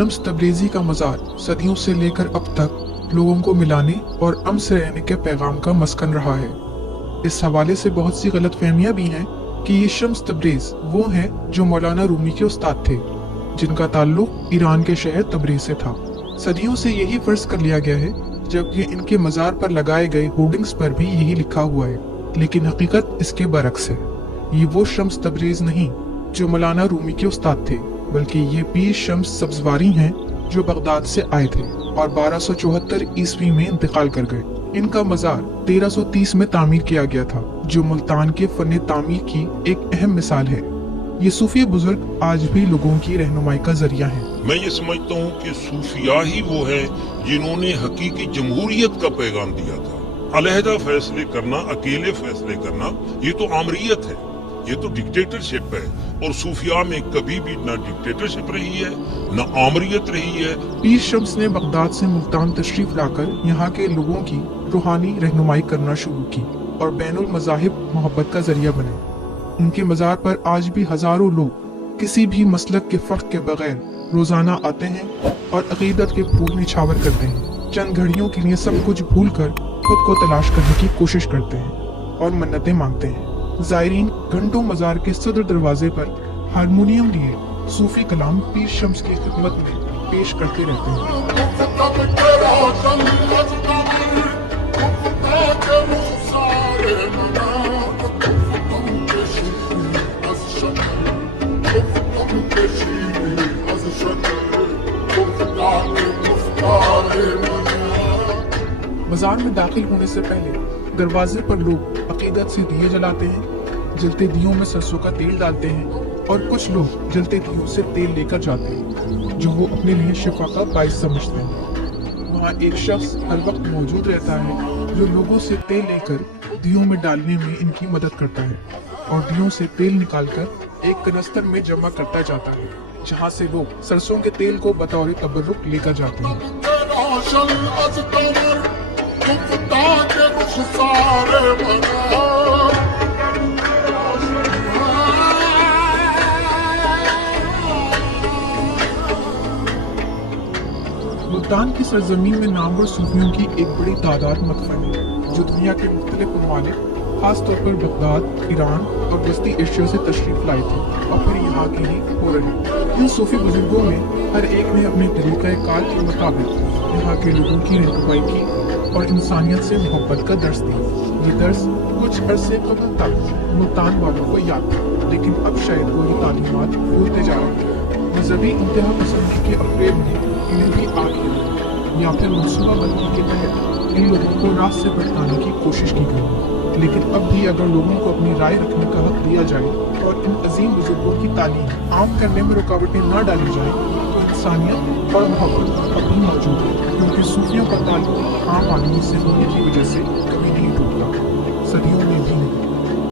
शम्स तब्रेज़ी का मज़ार सदियों से लेकर अब तक लोगों को मिलाने और अमन से रहने के पैगाम का मस्कन रहा है। इस हवाले से बहुत सी गलतफहमियां भी हैं कि ये शम्स तब्रेज़ वो हैं जो मौलाना रूमी के उस्ताद थे, जिनका ताल्लुक ईरान के शहर तब्रेज़ से था। सदियों से यही फर्ज कर लिया गया है, जबकि इनके मज़ार पर लगाए गए होर्डिंग्स पर भी यही लिखा हुआ है, लेकिन हकीकत इसके बरक्स है। ये वो शम्स तब्रेज़ नहीं जो मौलाना रूमी के उस्ताद थे, बल्कि ये पीर शम्स सब्ज़वारी हैं जो बगदाद से आए थे और 1274 ईस्वी में इंतकाल कर गए। इनका मज़ार 1330 में तामीर किया गया था, जो मुल्तान के फन तामीर की एक अहम मिसाल है। ये सूफी बुजुर्ग आज भी लोगों की रहनुमाई का जरिया है। मैं ये समझता हूँ कि सूफिया ही वो है जिन्होंने हकीकी जमहूरियत का पैगाम दिया था। अलहदा फैसले करना, अकेले फैसले करना, ये तो आमरीयत है, ये तो डिक्टेटरशिप है। और सूफिया में कभी भी ना डिक्टेटरशिप रही है, ना आमरीयत रही है। पीर शम्स ने बगदाद से मुल्तान तशरीफ लाकर यहाँ के लोगों की रूहानी रहनुमाई करना शुरू की और बैनुल मज़ाहिब मोहब्बत का जरिया बने। उनके मज़ार पर आज भी हजारों लोग किसी भी मसलक के फ़र्क के बगैर रोजाना आते हैं और अकीदत के फूल निछावर करते हैं। चंद घड़ियों के लिए सब कुछ भूल कर खुद को तलाश करने की कोशिश करते हैं और मन्नतें मांगते हैं। ज़ायरीन घंटों मज़ार के सदर दरवाजे पर हारमोनियम लिए सूफी कलाम पीर शम्स की खिदमत में पेश करते रहते हैं। मज़ार में दाखिल होने से पहले दरवाजे पर लोग अकीदत से दिए जलाते हैं, जलते दियों में सरसों का तेल डालते हैं और कुछ लोग जलते दियों से तेल लेकर जाते हैं, जो वो अपने लिए शिफा का बाइस समझते हैं। वहाँ एक शख्स हर वक्त मौजूद रहता है जो लोगों से तेल लेकर दियों में डालने में इनकी मदद करता है और दियों से तेल निकालकर एक कनस्तर में जमा करता जाता है, जहाँ से लोग सरसों के तेल को बतौर तबर्रुक लेकर जाते हैं। मुल्तान की सरजमीन में नामवर सूफियों की एक बड़ी तादाद मदफन है, जो दुनिया के मुख्तलिफ ममालिक, खास तौर पर बगदाद, ईरान और वस्ती एशिया से तशरीफ लाए थे और फिर यहाँ के ही हो रहे। इन सूफी बुजुर्गों में हर एक ने अपने तरीक़े कार के मुताबिक यहाँ के लोगों की रहनुमाई की और इंसानियत से मोहब्बत का दर्स दी। ये दर्स कुछ अरसे कबल तक मुल्तान वालों को याद था, लेकिन अब शायद वो ये तालीमात भूलते जा रहे हैं। मजहबी इंतहा पसंदी के अफरेब में इन्हें भी आग लगी या फिर मनसूबाबंदी के तहत इन लोगों को राह से भटकाने की कोशिश की गई। लेकिन अब भी अगर लोगों को अपनी राय रखने का हक दिया जाए और इन अजीम बुजुर्गों की तालीम आम करने में रुकावटें न डाली जाए, तो इंसानियत और मोहब्बत अब भी मौजूद है, क्योंकि सूफियों का ताल्लुक आम आदमी से होने की वजह से कभी नहीं टूटता। सदियों में